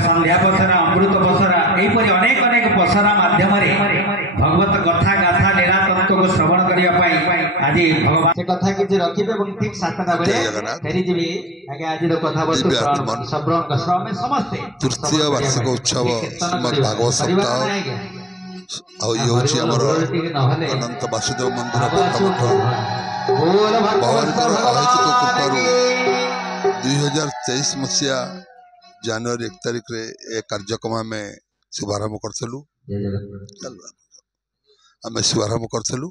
संध्या पसरा अमृत पसरा यहीपरि अनेक अनेक पसरा माध्यम भगवत कथा गाथा लीला तत्व को श्रवण करने आज भगवान से कथा किसी रखिबे ठीक 7टा बेले फेरी जीवी आगे आज कथा वस्तु श्रवण समस्ते तृतीय वार्षिक उत्सव श्रीमद् भागवत सप्ताह अनंत वासुदेव मंदिर भगवान कृपारू 2023 मसीहा जनवरी 1 तारिख रे एक कार्यक्रम में शुभारंभ करूँ आम शुभारंभ करूँ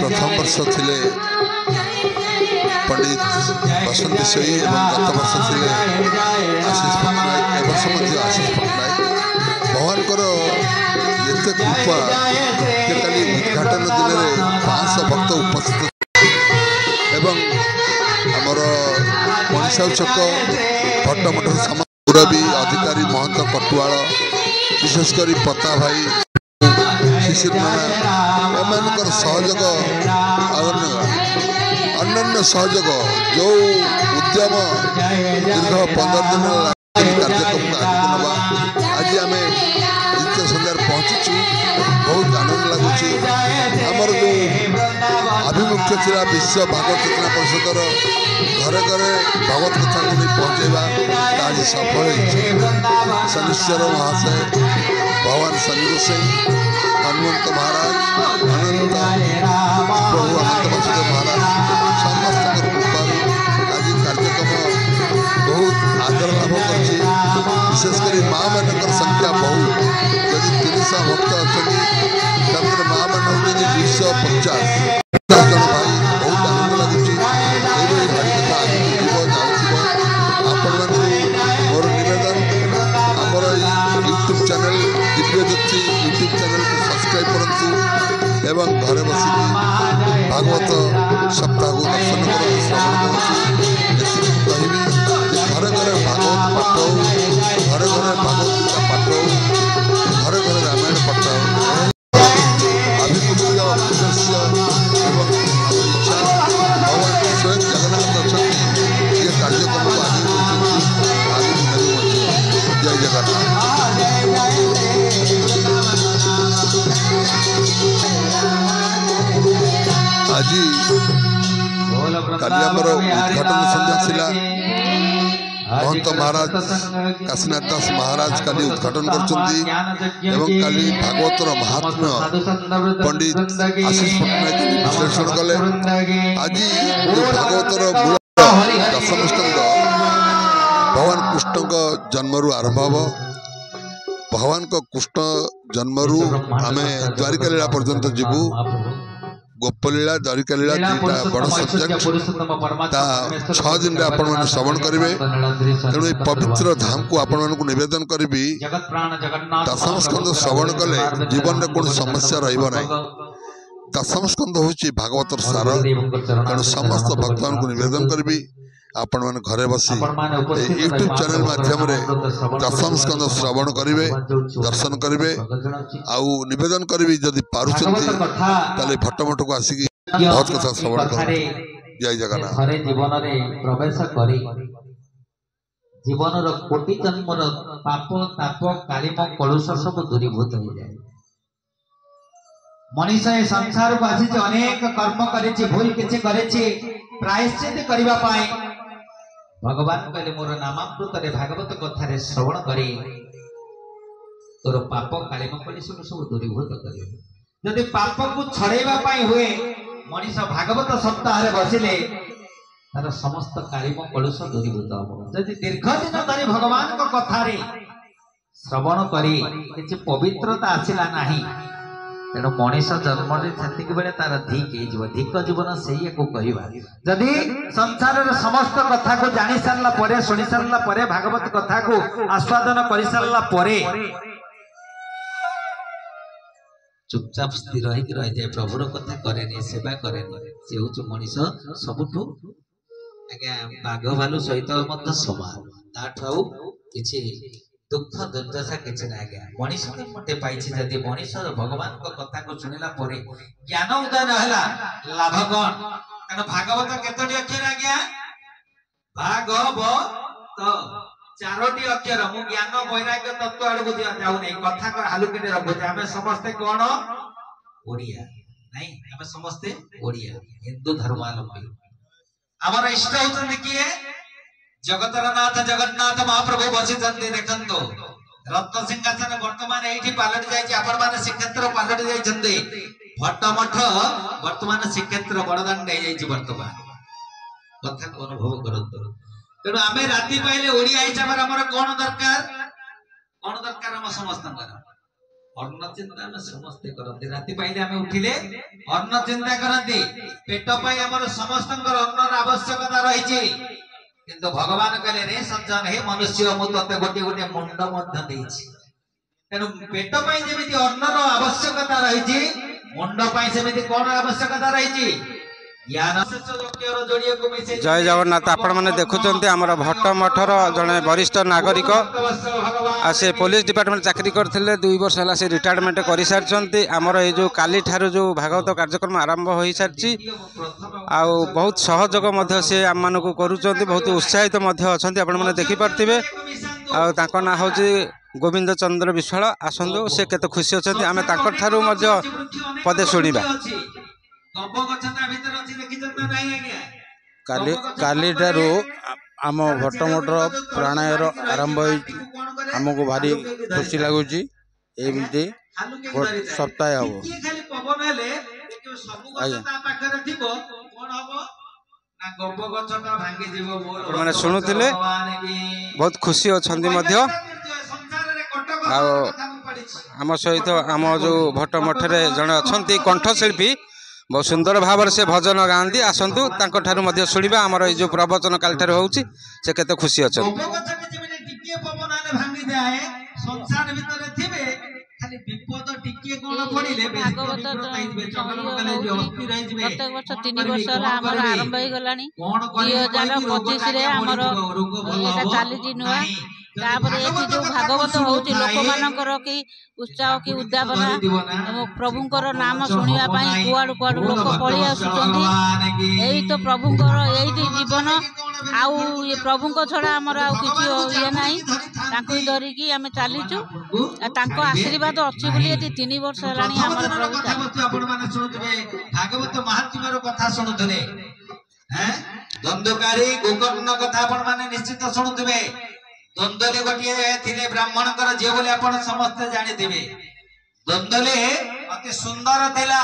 प्रथम वर्ष थे पंडित बसंत बिशोई गत वर्ष थे आशीष पट्टनायक वर्ष आशीष पट्टनायक भगवान एत कृपा कल उद्घाटन दिन में 500 भक्त उपस्थित एवं आमर मनीषा छक भट्टमठ मुरबी अधिकारी महंत कटुआल विशेषकर पता भाई शिशिर नाना एम सहयोग अन्य सहयोग जो उद्यम दीर्घ 15 दिन कार्यक्रम को आगे नवा आज आम द्वितीय संध्यार पहुँचु बहुत आनंद लगुच आमर जो आभिमुख्य था विश्व भागवत चेतना परिषदर घरे घरे भगवत कथा को नहीं पहुँचेगा आज सफल शनिश्वर महाशय भगवान शनि गोसाई हनुमंत महाराज अनंत प्रभु अनंत वासुदेव महाराज समस्त कृपा आज कार्यक्रम बहुत आदर लाभ कर विशेषकर माँ मान संख्या बहुत यदि 300 भक्त अच्छा माँ मान हूँ 250 जन भाई बहुत आनंद लगुच हरिकथा आपण मोर निवेदन आमर YouTube channel Divyajyoti YouTube channel को सब्सक्राइब करूँ एवं घरे बसिक भागवत सप्ताह को दर्शन कर श्रवण करी घरे घरे भागवत पाठ हो घरे घरे भागवत गीता पाठ हो घरे घरे रामायण पाठ हो आभिमुख्य उद्देश्य एवं इच्छा भगवान स्वयं जगन्नाथ अच्छा ये कार्यक्रम को आगे जय जगन्नाथ आज काली उद्घाटन संध्या महंत महाराज काशीनाथ दास महाराज काली उद्घाटन कर काली भागवतर महात्म्य पंडित आशीष पट्टनायक विश्लेषण कले आज भागवतर मूल दशम स्कंद भगवान कृष्ण जन्मरू आरंभ हम भगवान कृष्ण जन्मरू आम द्वारिका लीला पर्यंत जीवु गोपलीला द्वारिका लीला दुईटा बड़ सब्जेक्ट 6 दिन आपण मैंने श्रवण करेंगे तेणु पवित्र धाम को आपण मानक निवेदन करी दशम स्कंद श्रवण कले जीवन में कौन समस्या रहा दशम स्कंद हूँ भागवतर सार तेणु समस्त भक्तों को निवेदन करी आपण मैंने घरे बसी यूट्यूब चैनल माध्यम दशम स्कंद श्रवण करेंगे दर्शन करेंगे आउ निवेदन करी जदि पारे भट्टमठ को आसिक बहुत कथा श्रवण कर जय जगन्नाथ जीवन प्रवेश कर जीवन कोटि जन्मर पाप ताप कालिम कलुष सब दूरीभूत हो जाए मनीष संसार को आसी अनेक कर्म करे भूल किसी करे प्रायश्चित करने भगवान कहले मोर नामामृत भागवत कथा श्रवण करे तोर पाप कालिम कलुष सब दूरीभूत कर जदि पाप को छड़ेवा हुए मनीष भागवत सप्ताह बसिले तार समस्त कालिम कलुष दूरीभूत हम जदि दीर्घ दिन धरी भगवान को कथा श्रवण करी किसी पवित्रता आसला नहीं तेणु मनीष जन्म से बेले तार धिक धिक जीवन से कहवा जदि संसार समस्त कथा को जानी सारा पर शुणी सारा पर भागवत कथा को आस्वादन कर सारा पर चुपचाप स्थिर रही जाए प्रभुर कथा करे सेवा करे से हूँ मनीष सबुठू आज्ञा बाघ भालू सहित समान किसी दुख दुर्दशा किसी ना आज्ञा मनीष मते पाई जदि मनीष भगवान को कथा को शुणिला ज्ञान उदय है लाभ कौन भागवत केतोटी अक्षर आज्ञा ଭାଗବତ ଚାରୋଟି ଅକ୍ଷର ମୁଁ ଜ୍ଞାନ ବୈରାଗ୍ୟ ତତ୍ତ୍ୱ ଆଡକୁ ଯାଉନି କଥା ହାଲୁକେଟେ ରଖୁଛେ ଆମେ ସମସ୍ତେ କଣ ଓଡିଆ ନାଇଁ ଆମେ ସମସ୍ତେ ଓଡିଆ ହିନ୍ଦୁ ଧର୍ମାବଲମ୍ବୀ ଆମର ଇଷ୍ଟ ହଉଛନ୍ତି କିଏ ଜଗତର ନାଥ ଜଗନ୍ନାଥ ମହାପ୍ରଭୁ ବସିଛନ୍ତି ଦେଖନ୍ତୁ ରତ୍ନ ସିଂହାସନ ବର୍ତ୍ତମାନ ଏଇଠି ପାଲଟି ଯାଇଛି ଆପଣ ମାନେ ଶ୍ରୀକ୍ଷେତ୍ର ପାଲଟି ଯାଇଛନ୍ତି ଭଟ୍ଟ ମଠ ବର୍ତ୍ତମାନ ଶ୍ରୀକ୍ଷେତ୍ର ବଡଦାଣ୍ଡ ହେଇଯାଇଛି ବର୍ତ୍ତମାନ କଥାକୁ ଅନୁଭବ କରନ୍ତୁ ତେଣୁ ଆମେ ରାତି ପାଇଲେ ଓଡିଆ ହିସାବରେ ଆମର କଣ ଦରକାର ଆମ ସମସ୍ତଙ୍କର ଅନ୍ନ ଚିନ୍ତା ଆମେ ସମସ୍ତେ କରନ୍ତି ରାତି ପାଇଲେ ଆମେ ଉଠିଲେ ଅନ୍ନ ଚିନ୍ତା କରନ୍ତି ପେଟ ପାଇଁ ଆମର ସମସ୍ତଙ୍କର ଅନ୍ନର ଆବଶ୍ୟକତା ରହିଛି କିନ୍ତୁ ଭଗବାନ କହିଲେ ରେ ସଜ୍ଜନ ହେ ମନୁଷ୍ୟ ମୁଁ ତତେ ଗୋଟିଏ ଗୋଟିଏ ମୁଣ୍ଡ ମଧ୍ୟ ଦେଇଛି ତେଣୁ ପେଟ ପାଇଁ ଯେମିତି ଅନ୍ନର ଆବଶ୍ୟକତା ରହିଛି ମୁଣ୍ଡ ପାଇଁ ସେମିତି କଣ ଆବଶ୍ୟକତା ରହିଛି जय जगन्नाथ आपण मैंने देखुं आमर भट्ट मठर जड़े वरिष्ठ नागरिक आ से पुलिस डिपार्टमेंट चाकरी करते 2 वर्ष है से रिटायरमेंट कर सारी आमर ये जो काली ठारू जो भागवत कार्यक्रम आरंभ हो सारी बहुत सहयोग से आम मानक करुँच बहुत उत्साहित अच्छा आपण मैंने देखिपे आ ना हूँ गोविंद चंद्र विश्वाल आसतु से केते खुशी अच्छा आम ठारू पदे शुणा काली ठारू आम भट्टमठर प्राणायर आरंभ आमको भारी खुशी लगुच एमती सप्ताह हम मैंने शुणुले बहुत खुशी अच्छा आम सहित आम जो भट्टमठरे जड़े अच्छा कंठशिल्पी बहुत सुंदर भाव से भजन गाँधी आसतु शुणा आमर ये जो प्रवचन काली ठारू होउची से केते खुशी अच्छा प्रत्येक वर्ष 3 वर्ष आरंभ हो गला 2025 चली नुआ जो भागवत होची लोक मानकर की उत्साह की उद्यापना प्रभुंकर नाम शुणा कुआड़ू कुआड़ू लोक पड़ी आसुचंती यही तो प्रभुंकर यही जीवन आउ ये प्रभुंक छड़ा आमर आउ किछि ये नाही तांको धरिकी आमे चालीचु तांको आशीर्वाद अछि बोली एति 3 वर्ष हलानी आमर प्रभु आपण माने सुनुतबे भागवत महात्म्यर कथा सुनुतले हैं द्वंद्वकारी गोकर्ण कथा आपण माने निश्चित सुनुतबे द्वंद्वले गोटिए थिले ब्राह्मण कर जे बोले आपण समस्त जानि दिबे द्वंद्वले अति सुंदर थिला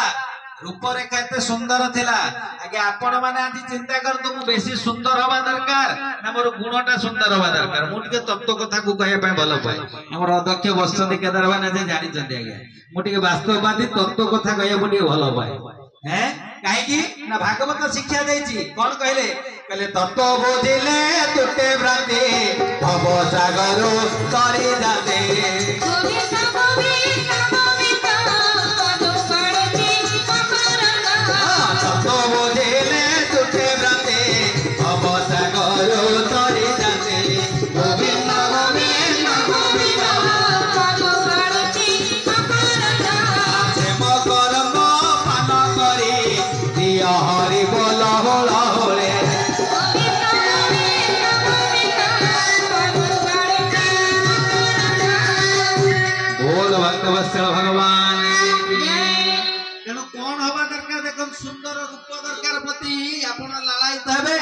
रूप रेखा एते सुंदर थिला आगे आपण माने आज चिंता करतो मु बेसी सुंदर होबा दरकार ना मोर गुणटा सुंदर होबा दरकार मु टिके तत्व कथा को कहया पय भलो पाए हमर अध्यक्ष बसचंदी केदार बाने जे जानि चंदी आगे मु टिके वास्तववादी तत्व कथा कहया बडी भलो पाए हैं काहे की ना भागवत शिक्षा देछि कोन कहले कहले तत्व बुझिले तुटे भ्रांति भव सागर तरी जाते तत्व बुझिले तुटे भ्रांति भव सागर तरी जाते गोविंद गोविंद गोविंद प्रेम कर्म पान करी दिया हरि बोल होला होले भगवान तेणु कौन हवा दरकार देख सुंदर रूप दरकार प्रति आपण लालायित हेबे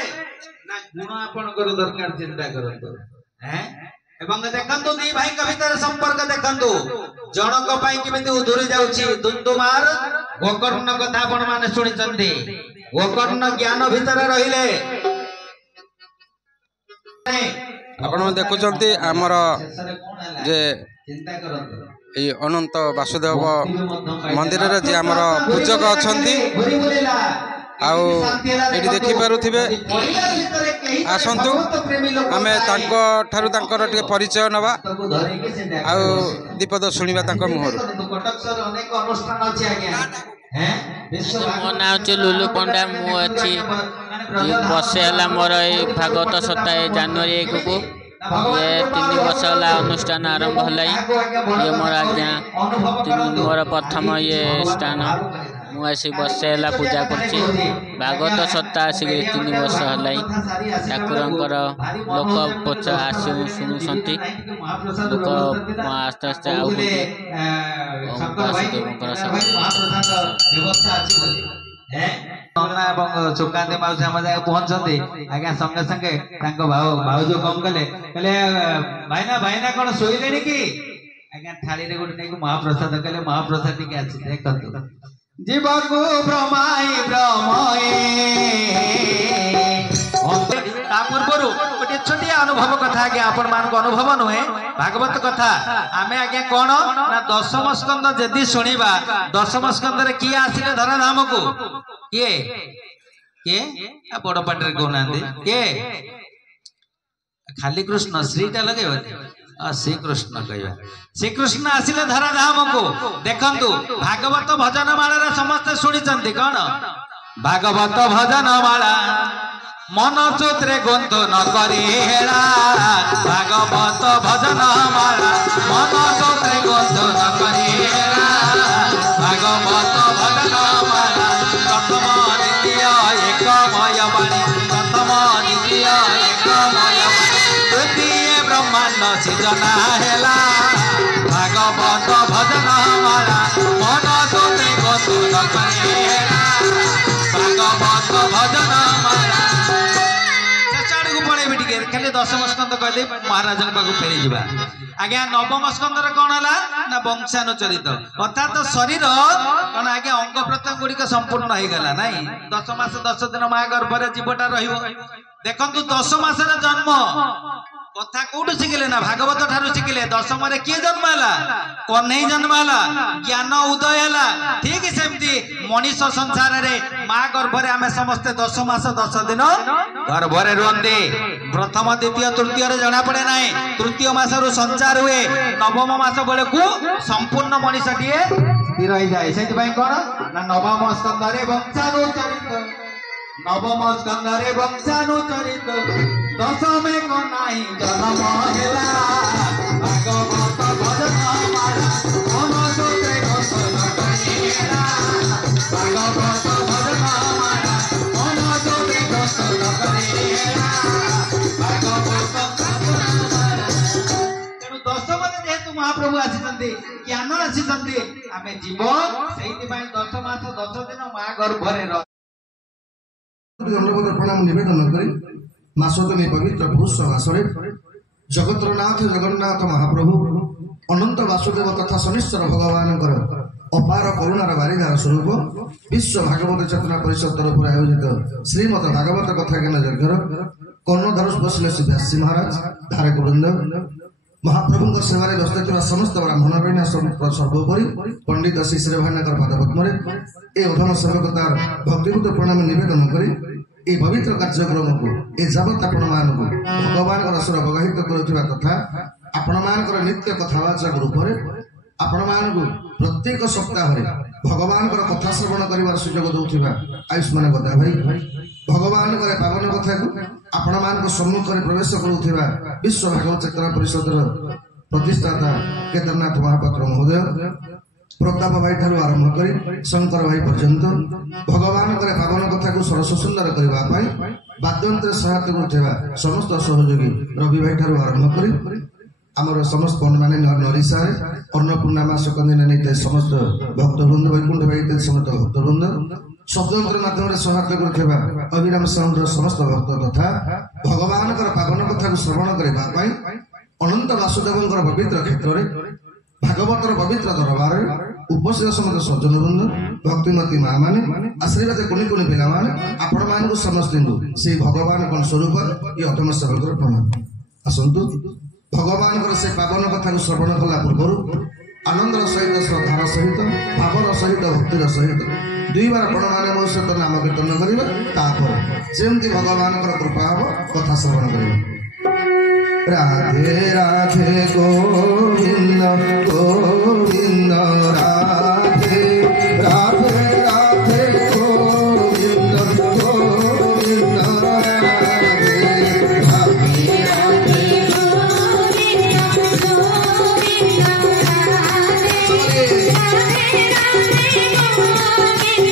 ना गुण आपणकर दरकार चिंता करतो हैं एवं देखंतु दी भाई के भीतर संपर्क देखंतु जनक पई केमिति उधुरी जाउची दुंदुमार गोकर्ण कथा आपण माने सुनि चंदी गोकर्ण ज्ञान भीतर रहिले आपण देखुचंती आमर जे चिंता करतो ये अनंत वासुदेव मंदिर रे जे आमर पूजक अछंती आउ एटी देखि पारुथिबे आसंतु आमे तांको ठारू तांकर टिके परिचय नबा आउ दीपद सुनिबा तांको मुहर मो ना होची लुलु पंडा मु अछि वर्षे हला मोर ए भागवत सप्ताह जनवरी 1 को ये 3 वर्ष हला अनुष्ठान आरंभ हलाई ये मोर आज्ञा मोर प्रथम ये स्थान मुझे वर्षे है पूजा कर भागवत सत्ता आसिक 3 वर्ष है ठाकुर लोक पचा आस शुणुंट लोक आस्ते आस्ते सुकांती मौसी आम जाए पहुंचती आज्ञा संगे संगे भाउज कम कले भाईना कौन शोले कि आज्ञा थाली रे गोटे नहीं महाप्रसाद कले महाप्रसाद टी आसी देखते जीवकु भ्रमाई पूर्व गोटे छोटिया अनुभव कथा आज्ञा आपण मान अनुभव नुहे भागवत कथा आमे आज्ञा कौन ना दशम स्कंद जदि शुणा दशम स्कंद किए आसिले धराधाम को किए किए बड़ पाटे कहना किए खाली कृष्ण श्रीटा लगे श्रीकृष्ण कहवा श्रीकृष्ण आसिले धराधाम को देखंतु भागवत भजन माला समस्ते शुणी कौन भागवत भजन माला मन चोत्रे गंतु न करी हेला भागवत भजन माला मन चोत्रे गंतु न करी हेला भागवत भजन माला प्रथम द्वितीय एकमय बाणी प्रथम द्वितीय एकमय बाणी तृतीय ब्रह्मांड सृजना हेला भागवत भजन माला मन चोत्रे गंतु न करी हेला भागवत भजन माला खाली दशम स्कंद कहले महाराज पाखु फेरी जावा आज्ञा नवम स्कंदर कौन है ना वंशानुचरित अर्थात शरीर कौन आज्ञा अंग प्रत्यंग गुड़िक संपूर्ण हो गला ना 10 मास 10 दिन माँ गर्भर जीवटा देखु 10 मास जन्म कथा कौटू शिखिले ना भागवत ठारू शिखिले दशम किए जन्म है कन्हई जन्म है ज्ञान उदय है ठीक सेमती मनीष संसार रे माँ गर्भरे आम समस्ते 10 मास 10 दिन गर्भरे रुहते प्रथम द्वितीय तृतीय जना पड़े ना तृतीय मास रु संचार हुए नवम मास बेले को संपूर्ण मनीषटीए स्थिर हो जाए से कौन ना नवम स्कंदरे वंशानुचरित नवम स्कंदरे वंशानुचरित दशमे कनाई जन्म हेला भागवत भजन माला मन चोत्रे गंतु न करी हेला भागवत भजन माला मन चोत्रे गंतु न करी हेला भागवत तेणु दशम जेहेतु महाप्रभु आसी ज्ञान आसी आम जीव से 10 मास 10 दिन माँ गर्भरे दंडवत प्रणाम निवेदन करी मासोतमी पवित्र पुष मासरे जगतर नाथ जगन्नाथ महाप्रभु अनंत वासुदेव तथा शनिश्चर भगवान अपार करुणार बारिधार स्वरूप विश्व भागवत चेतना परिषद तरफ आयोजित श्रीमद भागवत कथा ज्ञान यज्ञर कर्णधर बसिले श्री व्यासी महाराज धारक वृंद महाप्रभु सेवार व्यस्त समस्त ब्राह्मण सर्वोपरि पंडित श्री श्री भाईनाकर पादपद्म ए अधम सेवकतार भक्तिभूत प्रणाम निवेदन करी ए पवित्र कार्यक्रम को ए जगत आपण मान भगवान रसर अवगाहित करुवा तथा आपण मान नित्य कथावाचक रूप में आपण मान प्रत्येक सप्ताह भगवान कथा श्रवण कर सुजोग दौरा आयुष्मान गदा भाई भगवान पावन कथा को आपण मान सम्मुख में प्रवेश करुवा विश्व भागवत चेतना परिषद प्रतिष्ठाता केदारनाथ महापात्र महोदय प्रताप भाई ठारू आरंभ कर शंकर भाई पर्यंत भगवान पावन कथा को सरस सुंदर करने वाद्यंत्र सहायता करुवा समस्त सहयोगी रवि भाई ठारू आरंभ कर आमर समस्त माने नरिसा अन्नपूर्णा सुकंदिना नहीं समस्त भक्तवृंद वैकुंठ भाई समस्त भक्तवृंद शब्दयंत्र माध्यम सहायता करुवा अभिराम साउंड समस्त भक्त तथा भगवान पावन कथा को श्रवण करने अनंत वासुदेव पवित्र क्षेत्र में भागवतर पवित्र दरबार उपस्थित समस्त सज्जन वृंद भक्तिमती माँ मैंने आशीर्वाद कुणी कुणी पिला आपण मान समस्त से भगवान कौन स्वरूप ये अधम सेवक प्रणाम आसतु भगवान से पावन कथा को श्रवण कला पूर्व आनंदर सहित श्रद्धार सहित भावर सहित भक्तिर सहित दुई बार आपण मैंने मो सहित नाम कीर्तन करेंगे जमती भगवान कृपा हम कथा श्रवण करेंगे राधे राधे गोविंद गोविंद राधे राधे राधे गोविंद गोविंद राधे राधे राधे गोविंद गोविंद राधे राधे राधे गोविंद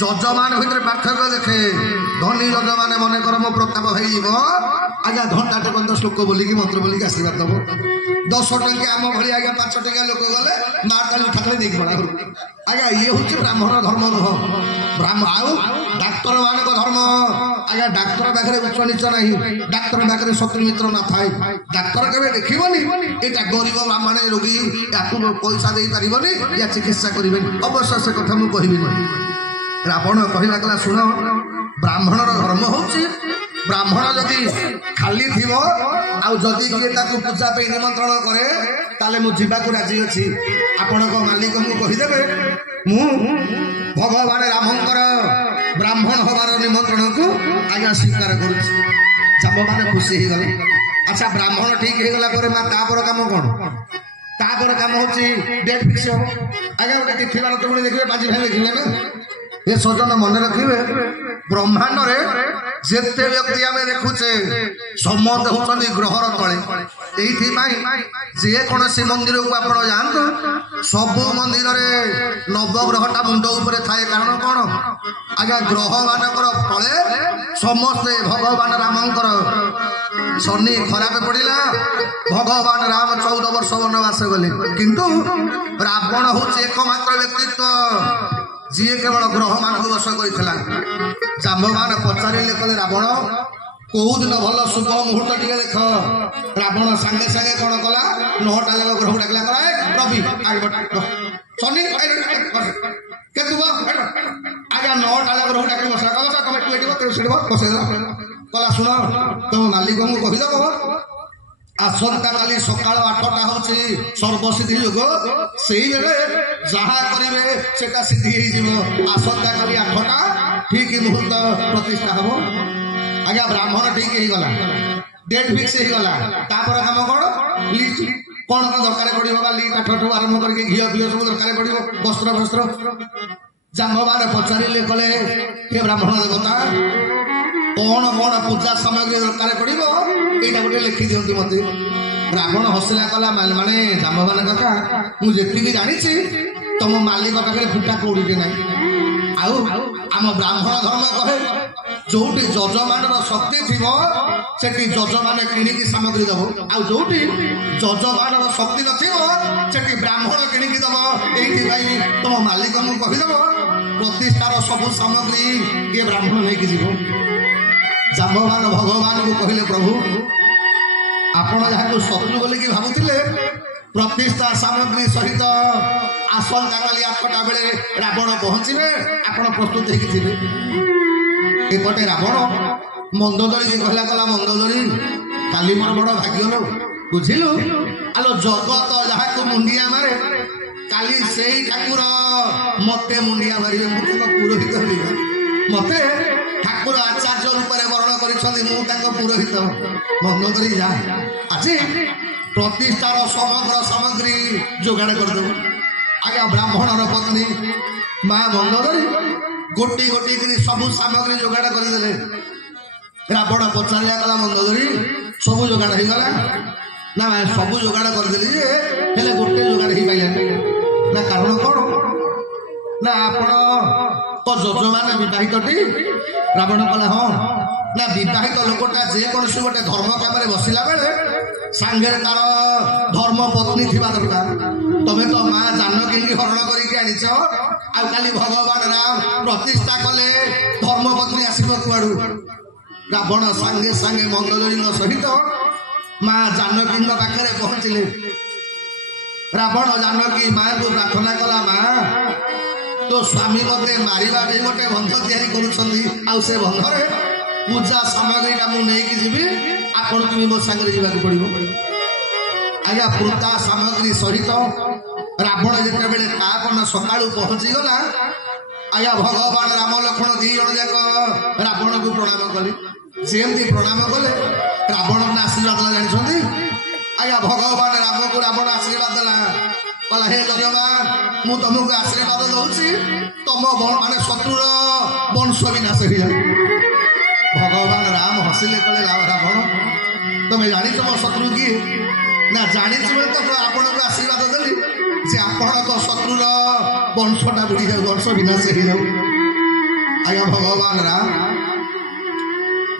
যজমান ভিতরে পার্থক্য দেখে ধনী যজমানে মনে কর মো প্রতাপ হইব আজ্ঞা ঘଣ୍ଟାଟେ ପର୍ଯ୍ୟନ୍ତ ଶ୍ଲୋକ ବୋଲିକି ମନ୍ତ୍ର ବୋଲିକି ଆଶୀର୍ବାଦ ଦବ 10 ଟଙ୍କିଆ ଆମ ଭଳି ଆଜ୍ଞା 5 ଟଙ୍କିଆ ଲୋକ ଗଲେ ମାର ତାଳି ଠାକୁର ଦେଇକି ପଳା ଆଜ୍ଞା ଇଏ ହଉଛି ବ୍ରାହ୍ମଣ ଧର୍ମ ନୁହଁ ଆଉ ଡାକ୍ତର ମାନଙ୍କ ଧର୍ମ ଆଜ୍ଞା ଡାକ୍ତର ପାଖରେ ଉଚ୍ଚ ନିଚ ନାହିଁ ଡାକ୍ତର ପାଖରେ ଶତ୍ରୁ ମିତ୍ର ନଥାଏ ଡାକ୍ତର କେବେ ଦେଖିବନି ଏଇଟା ଗରିବ ବ୍ରାହ୍ମଣ ରୋଗୀ ୟାକୁ ପଇସା ଦେଇପାରିବନି ୟା ଚିକିତ୍ସା କରିବେନି ଅବଶ୍ୟ ସେ କଥା ମୁଁ କହିବିନି ରାବଣ କହିଲା କଲା ଶୁଣ ବ୍ରାହ୍ମଣର ଧର୍ମ ହଉଛି ବ୍ରାହ୍ମଣ ଯଦି ଖାଲି ଥିବ ଆଉ ଯଦି କିଏ ତାକୁ ପୂଜା ପାଇଁ ନିମନ୍ତ୍ରଣ କରେ ତାହେଲେ ମୁଁ ଯିବାକୁ ରାଜି ଅଛି ଆପଣଙ୍କ ମାଲିକଙ୍କୁ କହିଦେବେ ମୁଁ ଭଗବାନ ରାମଙ୍କର ବ୍ରାହ୍ମଣ ହବାର ନିମନ୍ତ୍ରଣକୁ ଆଜ୍ଞା ସ୍ୱୀକାର କରୁଛି ଜାମ୍ବବାନ ଖୁସି ହେଇଗଲେ ଆଚ୍ଛା ବ୍ରାହ୍ମଣ ଠିକ ହେଇଗଲା ପରେ ମା ତାପର କାମ କଣ ତାପର କାମ ହଉଛି ଡେଟ୍ ଫିକ୍ସ ହବ ଆଜ୍ଞା ଗୋଟେ ତିଥିବାର ତ ଦେଖିବେ ପାଞ୍ଚ ଭାଇ ଦେଖିବେ ନା ଏ ସଜନ ମନେ ରଖିବେ ବ୍ରହ୍ମାଣ୍ଡରେ ଯେତେ ବ୍ୟକ୍ତି ଆମେ ଦେଖୁଛେ ସମସ୍ତେ ହଉଛନ୍ତି ଗ୍ରହର ତଳେ এইଥିପାଇଁ ଯେକୌଣସି ମନ୍ଦିରକୁ ଆପଣ ଯାଆନ୍ତୁ ସବୁ ମନ୍ଦିରରେ ନବଗ୍ରହଟା ମୁଣ୍ଡ ଉପରେ ଥାଏ କାରଣ କଣ ଆଜ୍ଞା ଗ୍ରହ ମାନଙ୍କର ତଳେ ସମସ୍ତେ ଭଗବାନ ରାମଙ୍କର ଶନି ଖରାପ ପଡିଲା ଭଗବାନ ରାମ 14 ବର୍ଷ ବନବାସ ଗଲେ କିନ୍ତୁ ରାବଣ ହଉଛି ଏକମାତ୍ର ବ୍ୟକ୍ତିତ୍ୱ ଯିଏ କେବଳ ଗ୍ରହ ମାନଙ୍କୁ ବଶ କରିଥିଲା ଜାମ୍ବବାନ ପଚାରିଲେ କହିଲେ ରାବଣ କୋଉ ଦିନ ଭଲ ଶୁଭ ମୁହୂର୍ତ୍ତ ଟିକେ ଦେଖ ରାବଣ ସାଙ୍ଗେ ସାଙ୍ଗେ କଣ କଲା 9ଟା ଯାକ ଗ୍ରହକୁ ଡାକିଲା କଲା ରବି ଶନି କେତୁ ଆଜ୍ଞା 9ଟା ଯାକ ଗ୍ରହକୁ ଡାକି ବସା କଲା ତମେ ଏଠିବ ବସେଇଦେଲା କଲା ଶୁଣ ତମ ମାଲିକଙ୍କୁ କହିଦବ ଆସନ୍ତା କାଲି ସକାଳ 8ଟା ହଉଛି ସର୍ବସିଦ୍ଧି ଯୁଗ ସେଇବେଳେ ଯାହା କରିବେ ସେଟା ସିଦ୍ଧି ହେଇଯିବ ଆସନ୍ତା କାଲି 8ଟା ଠିକ ମୁହୂର୍ତ୍ତ ପ୍ରତିଷ୍ଠା ହବ ଆଜ୍ଞା ବ୍ରାହ୍ମଣ ଠିକ ହେଇଗଲା ଡେଟ୍ ଫିକ୍ସ ହେଇଗଲା ତାପରେ କାମ କଣ ଲିଷ୍ଟ କଣ କଣ ଦରକାର ପଡିବ ବା କାଠଠୁ ଆରମ୍ଭ କରିକି ଘିଅ ଫିଅ ସବୁ ଦରକାର ପଡିବ ବସ୍ତ୍ର ବସ୍ତ୍ର ଜାମ୍ବବାନ ପଚାରିଲେ କଲେ ହେ ବ୍ରାହ୍ମଣ ଦେବତା କଣ କଣ ପୂଜା ସାମଗ୍ରୀ ଦରକାର ପଡିବ ଏଇଟା ଗୋଟେ ଲେଖି ଦିଅନ୍ତୁ ମତେ ରାବଣ ହସିଲା କଲା ମାନେ ଜାମ୍ବବାନ କଥା ମୁଁ ଯେତିକି ଜାଣିଛି ତମ ମାଲିକ ପାଖରେ ଫୁଟା କୋଉଠି ନାହିଁ ଆଉ ଆମ ବ୍ରାହ୍ମଣ ଧର୍ମ କହେ ଯୋଉଠି ଯଜମାନର ଶକ୍ତି ଥିବ ସେଠି ଯଜମାନେ କିଣିକି ସାମଗ୍ରୀ ଦବ ଆଉ ଯୋଉଠି ଯଜମାନର ଶକ୍ତି ନଥିବ ସେଠି ବ୍ରାହ୍ମଣ କିଣିକି ଦବ ଏଇଥିପାଇଁ ତମ ମାଲିକଙ୍କୁ କହିଦବ ପ୍ରତିଷ୍ଠାର ସବୁ ସାମଗ୍ରୀ କିଏ ବ୍ରାହ୍ମଣ ନେଇକି ଯିବ ଜାମ୍ବବାନ ଭଗବାନଙ୍କୁ କହିଲେ ପ୍ରଭୁ ଆପଣ ଯାହାକୁ ଶତ୍ରୁ ବୋଲିକି ଭାବୁଥିଲେ ପ୍ରତିଷ୍ଠା ସାମଗ୍ରୀ ସହିତ ଆସନ୍ତା କାଲି 8ଟା ବେଳେ ରାବଣ ପହଞ୍ଚିବେ ଆପଣ ପ୍ରସ୍ତୁତ ହେଇକି ଥିବେ ଏପଟେ ରାବଣ ମନ୍ଦୋଦରୀ କହିଲା କଲା ମନ୍ଦୋଦରୀ କାଲି ମୋର ବଡ ଭାଗ୍ୟ ନ ବୁଝିଲୁ ଆଲୋ ଜଗତ ଯାହାକୁ ମୁଣ୍ଡିଆ ମାରେ କାଲି ସେଇ ଠାକୁର ମତେ ମୁଣ୍ଡିଆ ମାରିବେ ମୁଁ ତାଙ୍କ ପୁରୋହିତ ହେବି ମତେ ଠାକୁର ଆଚାର୍ଯ୍ୟ ରୂପରେ ବରଣ କରିଛନ୍ତି ମୁଁ ତାଙ୍କ ପୁରୋହିତ ମନ୍ଦୋଦରୀ ଯା ଆଜି ପ୍ରତିଷ୍ଠାର ସମଗ୍ର ସାମଗ୍ରୀ ଯୋଗାଡ଼ କରିଦେବୁ ଆଜ୍ଞା ବ୍ରାହ୍ମଣର ପତ୍ନୀ ମା ମନ୍ଦୋଦରୀ ଗୋଟି ଗୋଟି କରି ସବୁ ସାମଗ୍ରୀ ଯୋଗାଡ଼ କରିଦେଲେ ରାବଣ ପଚାରିଲା କଲା ମନ୍ଦୋଦରୀ ସବୁ ଯୋଗାଡ଼ ହେଇଗଲା ନା ସବୁ ଯୋଗାଡ଼ କରିଦେଲି ଯେ ହେଲେ ଗୋଟେ ଯୋଗାଡ଼ ହେଇପାରିଲାନି ନା କାରଣ କଣ ନା ଆପଣ ତ ଯଜମାନ ବିବାହିତଟି ରାବଣ କଲା ହଁ ନା ବିବାହିତ ଲୋକଟା ଯେକୌଣସି ଗୋଟେ ଧର୍ମ କାମରେ ବସିଲା ବେଳେ ସାଙ୍ଗରେ ତାର ଧର୍ମ ପତ୍ନୀ ଥିବା ଦରକାର ତମେ ତ ମା ଜାନକୀଙ୍କୁ ହରଣ କରିକି ଆଣିଛ ଆଉ କାଲି ଭଗବାନ ରାମ ପ୍ରତିଷ୍ଠା କଲେ ଧର୍ମ ପତ୍ନୀ ଆସିବ କୁଆଡୁ ରାବଣ ସାଙ୍ଗେ ସାଙ୍ଗେ ମନ୍ଦୋଦରୀଙ୍କ ସହିତ ମା ଜାନକୀଙ୍କ ପାଖରେ ପହଞ୍ଚିଲେ ରାବଣ ଜାନକୀ ମାଙ୍କୁ ପ୍ରାର୍ଥନା କଲା ମା ତୋ ସ୍ୱାମୀ ମତେ ମାରିବା ପାଇଁ ଗୋଟେ ବନ୍ଧ ତିଆରି କରୁଛନ୍ତି ଆଉ ସେ ବନ୍ଧରେ ପୂଜା ସାମଗ୍ରୀଟା ମୁଁ ନେଇକି ଯିବି ଆପଣଙ୍କୁ ବି ମୋ ସାଙ୍ଗରେ ଯିବାକୁ ପଡିବ ଆଜ୍ଞା ପୂଜା ସାମଗ୍ରୀ ସହିତ ରାବଣ ଯେତେବେଳେ ତାପନ ସକାଳୁ ପହଞ୍ଚିଗଲା ଆଜ୍ଞା ଭଗବାନ ରାମ ଲକ୍ଷ୍ମଣ 2 ଜଣ ଯାକ ରାବଣକୁ ପ୍ରଣାମ କଲେ ଯେମିତି ପ୍ରଣାମ କଲେ ରାବଣ ଆଶୀର୍ବାଦ ଜାଣିଛନ୍ତି ଆଜ୍ଞା ଭଗବାନ ରାମକୁ ରାବଣ ଆଶୀର୍ବାଦ ଦେଲା କହିଲା ହେ ଯଜମାନ ମୁଁ ତମକୁ ଆଶୀର୍ବାଦ ଦଉଛି ତମ ମାନେ ଶତ୍ରୁର ବଂଶ ବିନାଶ ହେଇଯାଉ ଭଗବାନ ରାମ ହସିଲେ କହିଲେ ରାବଣ ତମେ ଜାଣିଛ ମୋ ଶତ୍ରୁ କିଏ ନା ଜାଣିଛୁ ବୋଲି ତ ଆପଣଙ୍କୁ ଆଶୀର୍ବାଦ ଦେଲି ଯେ ଆପଣଙ୍କ ଶତ୍ରୁର ବଂଶଟା ବୁଡ଼ିଯାଉ ବଂଶ ବିନାଶ ହେଇଯାଉ आज्ञा भगवान राम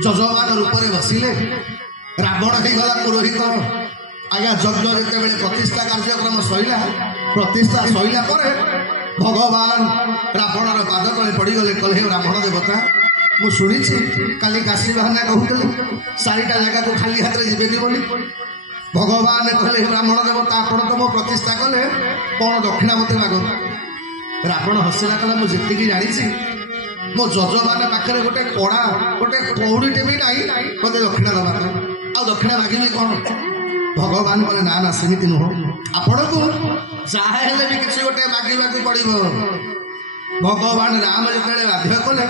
जजमान रूप में बसिले रावण हो गला पुरोहित आज्ञा यज्ञ जिते प्रतिष्ठा कार्यक्रम सैला प्रतिष्ठा सैला पर भगवान रावणर पाद तले पड़गले कहे रावण देवता मु शुणी काली काशी बाहना कहते 4टा जगह को खाली हाथ में जीवेनी बोली भगवान कहले ब्राह्मण देवता आपण तो मो प्रतिष्ठा कले कौन दक्षिणा मत माग रावण हसिला कहला मु जेतिकी जानी मो जज मान पाखे गोटे कड़ा गोटे कौड़ीटे भी ना मत दक्षिणा दबा आ दक्षिणा मागिबी कौन भगवान कहले ना ना सेमिति नुह आपण को जहाँ भी किसी गोटे मागिबा पड़ो भगवान राम जो बाध्य कले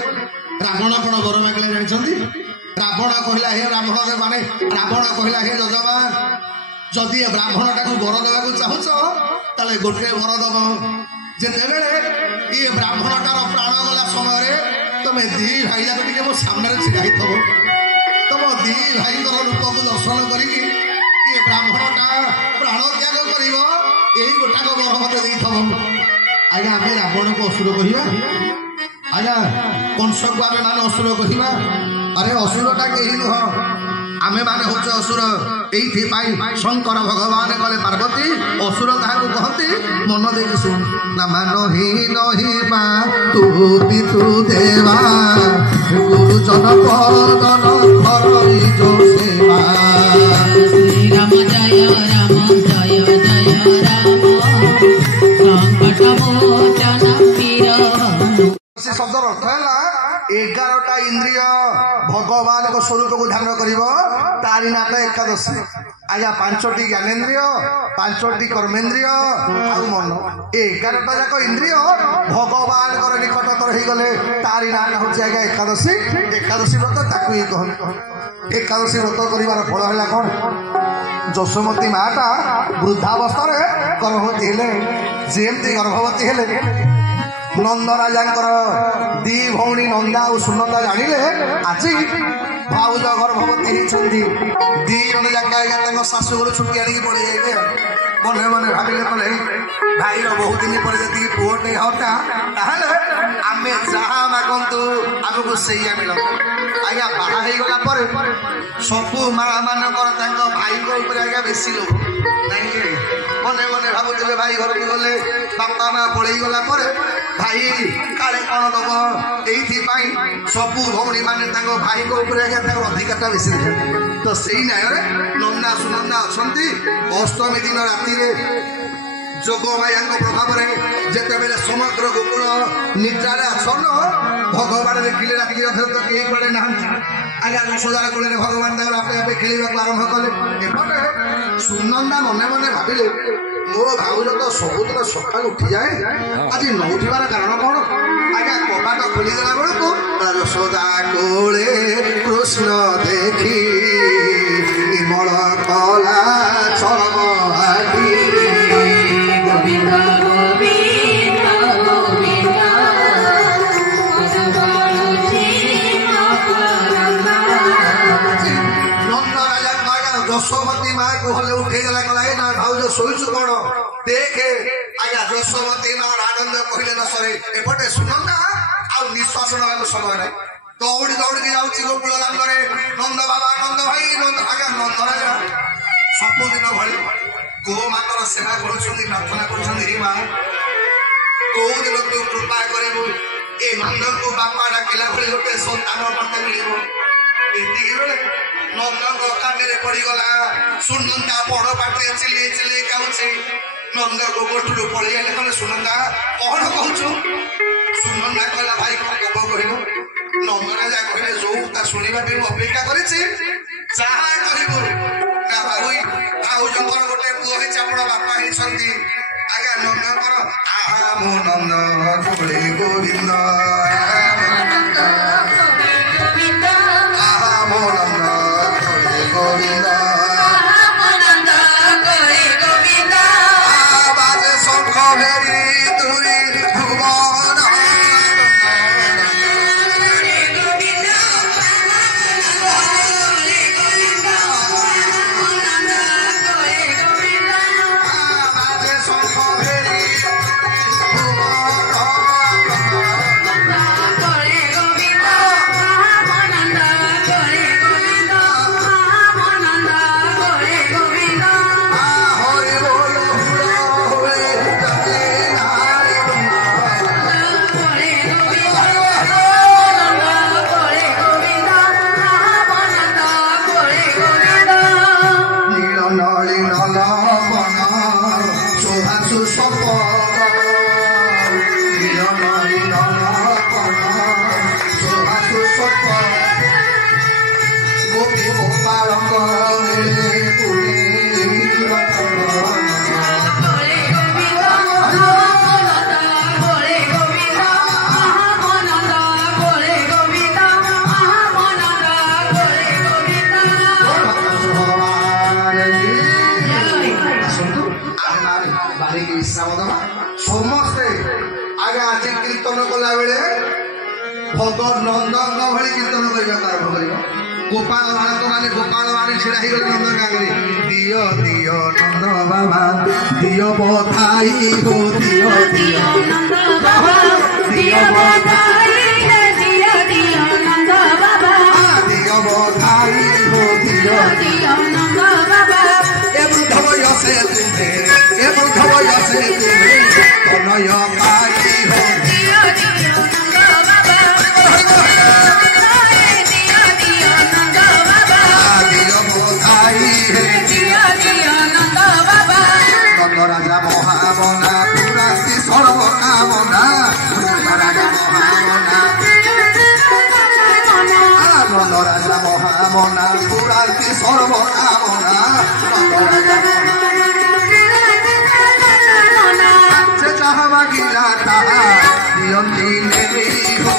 रावण कौन बर मागिले जानी रावण कहला हे ब्राह्मण माने रावण कहला हे जजमान जदि ब्राह्मण टाक बर देवा चाहूच ताले गोटे बर दब जिते ये ब्राह्मणटार प्राण गला समय तुम दी भाई जाक टे मो सामने छिड़ा थो तुम दी भाई रूप को दर्शन करी ब्राह्मणटा प्राण त्याग कर यही गोटाक बर मत आज्ञा आम रावण को असुर कह आज्ञा कंस को आम मान असुर कह अरे असुरटा कहीं नुह आमे माने होचे असुर एथि शंकर भगवान कले पार्वती असुर क्या कहती मन देख सुन ना मानही नही पा तू भी तू देवा गुरुजन पदन करई जो सेवा श्री राम जय राम संकट मोचन पीर से शब्द अर्थ है 11टा इंद्रिय भगवान को स्वरूप को ध्यान करी ना एकादशी आज्ञा 5टी ज्ञानेन्द्रिय 5टी कर्मेन्द्रिय आ मन 11टा जाक इंद्रिय भगवान निकटतर हो गले तारी ना हूँ आज्ञा एकादशी एकादशी व्रत ताकू ही कहते एकादशी व्रत कर फल है कौन जशोमती माटा वृद्धावस्था गर्भवती हेले जेमती गर्भवती हेले नंद राजा दी भौणी नंदा और सुनंदा जानिले आज भाउज गर्भवती होती दी जन जाक शाशु घर छुट्टी आनिक पड़े जाए मन मन भाविले कले भाई बहुत दिन पर जी पुओटे होता आम जहाँ मागतु आमको से मिल आज्ञा बाहा गला सबू माँ मानकर भाई आज्ञा बेसी लोभ नहीं मने मने भावुले भाई घर को गले बापा माँ पड़े गला भाई काले कौन दब ये सबू भौणी मैंने भाई को अधिकार बेसी देखे तो से न्याय नंदा सुनंदा अच्छा अष्टमी दिन राति जोग माया प्रभाव में जिते समग्र गोकुल निद्रारे आसन भगवान देखिले राति तो कहीं कड़े ना आज्ञा यशोदार कूल भगवान आपे आपे खेलने आरंभ कले सुनंदा मने मने भाविले मो भाउज तो सबुदिन सका उठी जाए आज न उठार कारण कौन आज्ञा कबाट खोलीदेला बेलू यशोदा कोले कृष्ण देखी मल कला चरम आदि गोविंद गोविंद गोविंद नंद राजा यशोमती माँ को हले उठे गला कला भाउज शोचु कौन देखे आज्ञा यशोमती माँ आनंद कहले न सरे एपटे सुनंदा आ निश्वास नवा समय ना दौड़ी दौड़ी के जाऊँ गोकुल दांडे नंद बाबा नंद भाई नंद आज्ञा नंद राजा सबुदिन भाई गो मातर सेवा कर प्रार्थना कर कौ दिन तू कृपा करू ए नंद को बापा डाकिला भाई गोटे सन्तान मत मिल नंद काने पड़गला सुनंदा बड़ पाटे चिल्ले चिल्ले गाँचे नंद गोठू पड़े गले कहले सुनंदा कौन कहूँ सुनंदा कहला भाई कौन कब कहलु नंद राजा कहले जो शुणा अपेक्षा कर गोटे पुओ आपण बापा होती आज्ञा नंदकर आहा मो नंद कोले गोविंद आहा मो नंद कोले गोविंद बाजे शंख भेरी तुरी भुवन बाजे शंख भेरी भुवन गला बेले भग नंदन भली कीर्तन करबा आरंभ करिबा गोपाल बालक माने गोपाल माने छिड़ा ही गले नंदन गांगरे दियो दियो नंद बाबा दियो बधाई हो दियो दियो नंद बाबा दियो बधाई दियो दियो नंद बाबा दियो बधाई हो दियो दियो नंद बाबा ए वृद्ध वयसे तुम्हें कनय पाई हो दियो दियो नंद बाबा दियो दियो नंद बाबा दियो बधाई है दियो दियो नंद बाबा नंद राजा महामना पुरासी सर्वकामना नंद राजा महामना नंद राजा महामना पुरासी सर्वकामना नंद राजा से चाह मागिला ताहा दियंती नेबी हो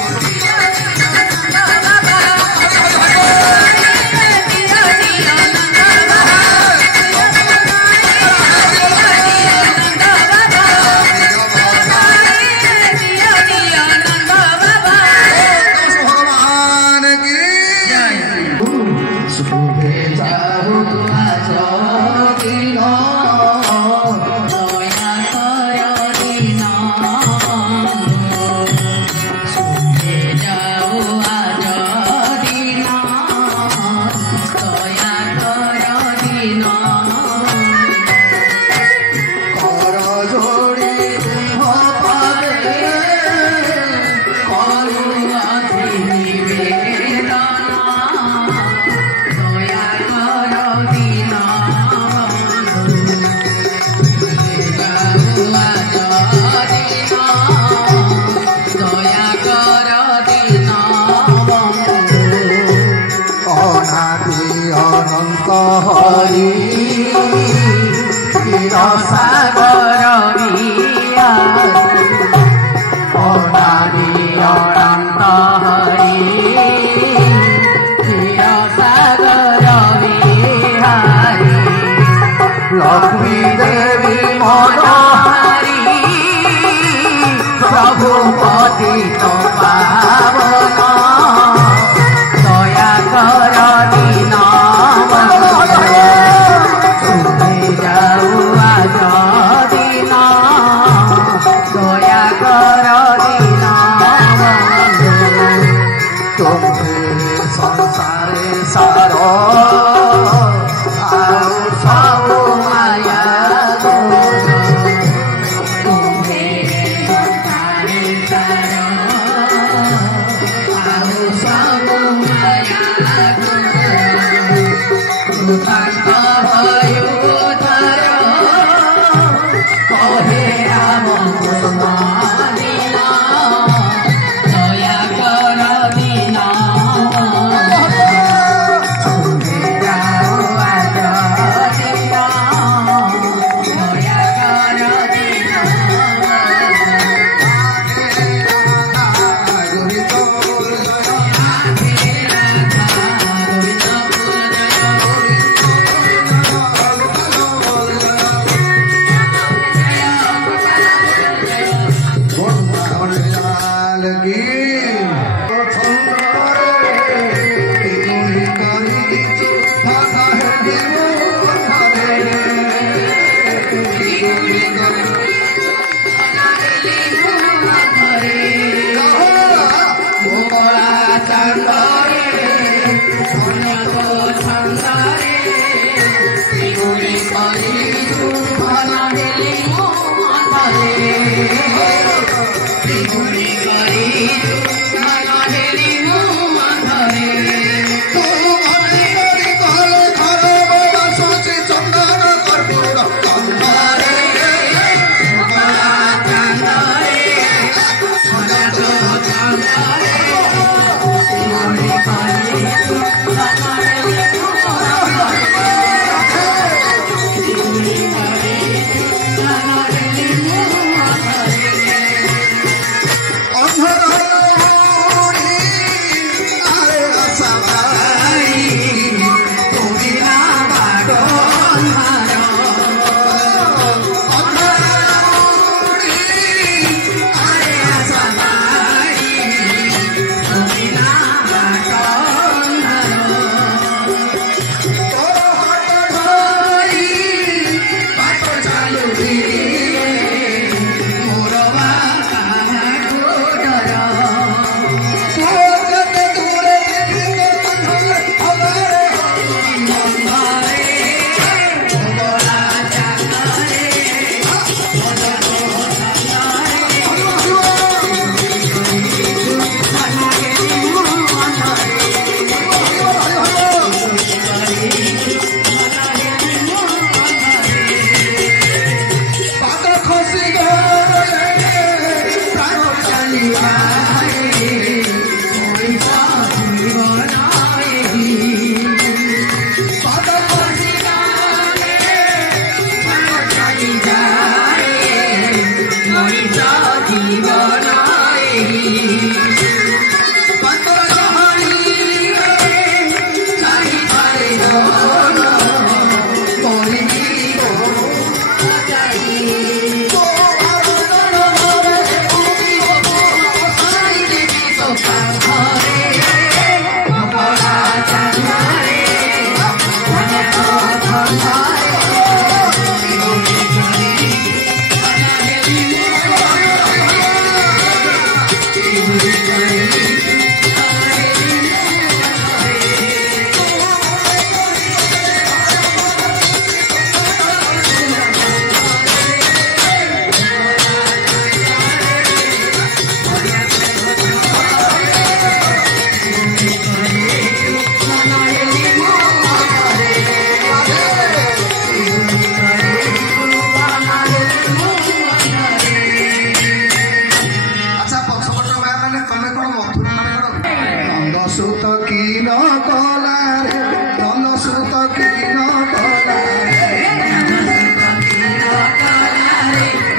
ସୁତ କି ନ କଲାରେ ନନ୍ଦ ସୁତ କି ନ କଲାରେ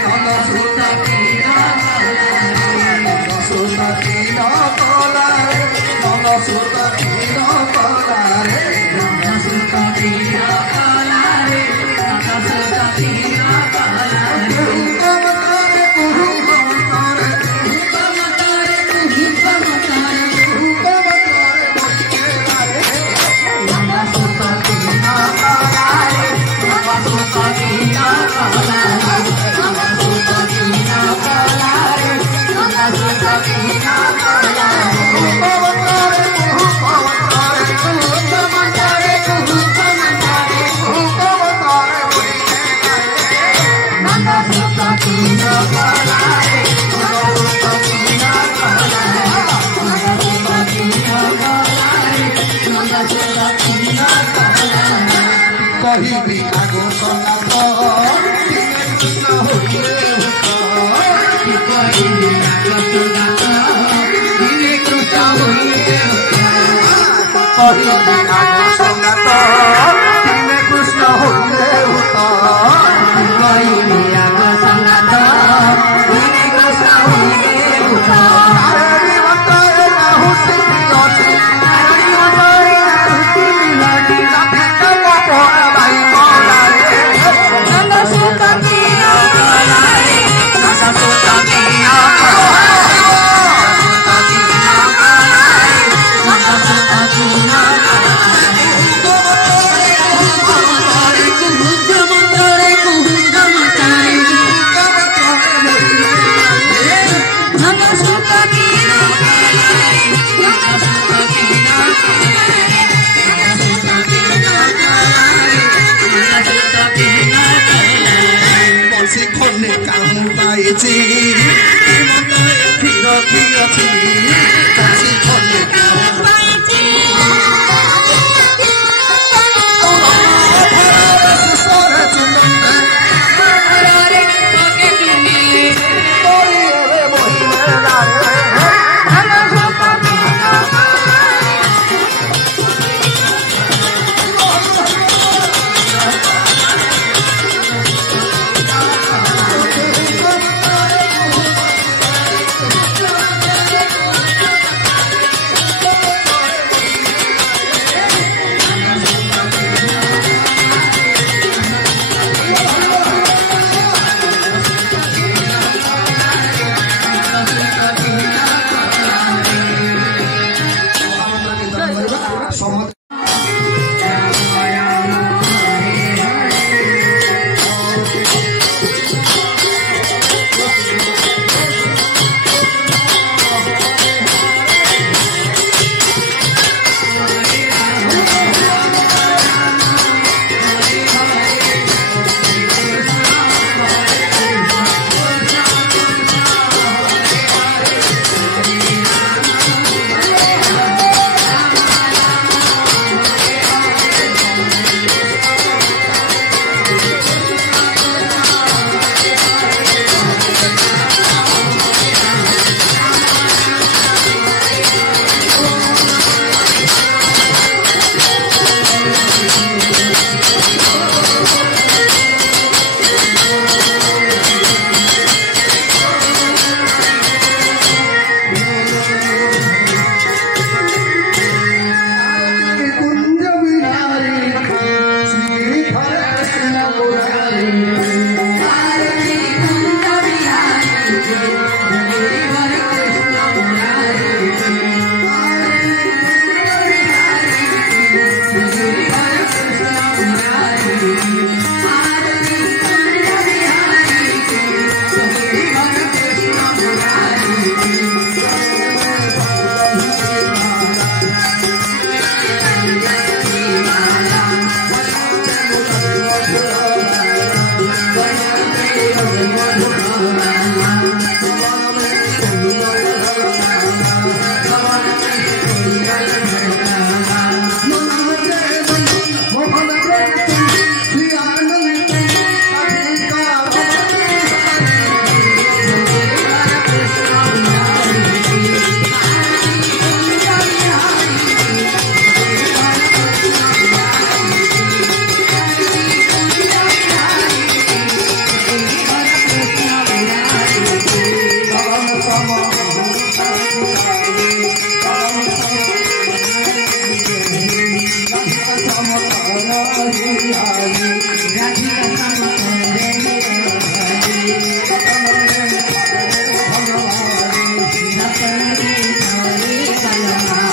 ନନ୍ଦ ସୁତ କି ନ କଲାରେ ନନ୍ଦ ସୁତ କି ନ କଲାରେ କହିବି ଆଗ ସନାତ କୃଷ୍ଣ ହୋଇଲେ କହିବି ଆଗ ସନାତ କୃଷ୍ଣ ହୋଇଲେ କହିବି ଆଗ ସନାତ କୃଷ୍ଣ ହୋଇଲେ କହିବି ଆଗ ସନାତ କୃଷ୍ଣ ହୋଇଲେ Bye.